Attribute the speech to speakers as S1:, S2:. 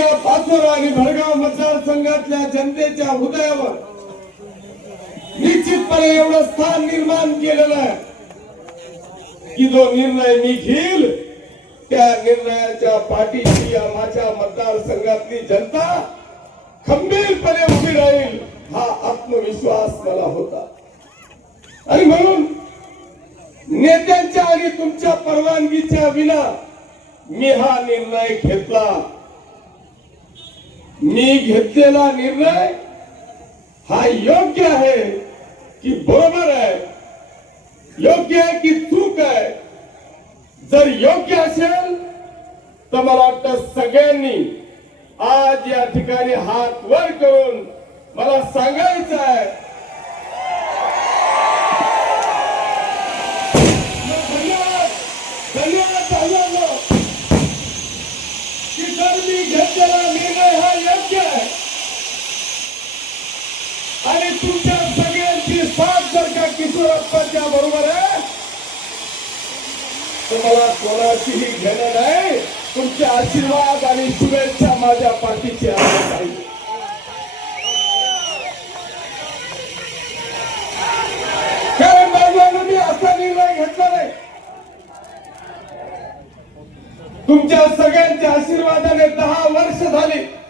S1: पाचोरा आणि भडगाव मतदारसंघातल्या जनतेच्या हृदयावर निश्चितपणे एवढं स्थान निर्माण केलेलं आहे की जो निर्णय मी घेईल त्या निर्णयाच्या पाठीशी या माझ्या मतदारसंघातली जनता खंबीरपणे उभी राहील हा आत्मविश्वास मला होता. आणि म्हणून नेत्यांच्या आणि तुमच्या परवानगीच्या विना मी हा निर्णय घेतला मी घेतलेला निर्णय हा योग्य आहे की बरोबर आहे? योग्य आहे की चूक आहे? जर योग्य असेल तर मला वाटतं सगळ्यांनी आज या ठिकाणी हात वर करून मला सांगायचं आहे. धन्यवाद. धन्यवाद की जर मी घेतलेला हा आहे. आणि तुमच्या सगळ्यांची साथ जर का किशोरप्पाच्या बरोबर आहे तुम्हाला कोणाचीही घेणं नाही. तुमचे आशीर्वाद आणि शुभेच्छा माझ्या पाठीची आहे पाहिजे. कारण माझ्यानं मी असा निर्णय घेतला नाही. तुमच्या सगळ्यांच्या आशीर्वादाने दहा वर्ष झाली.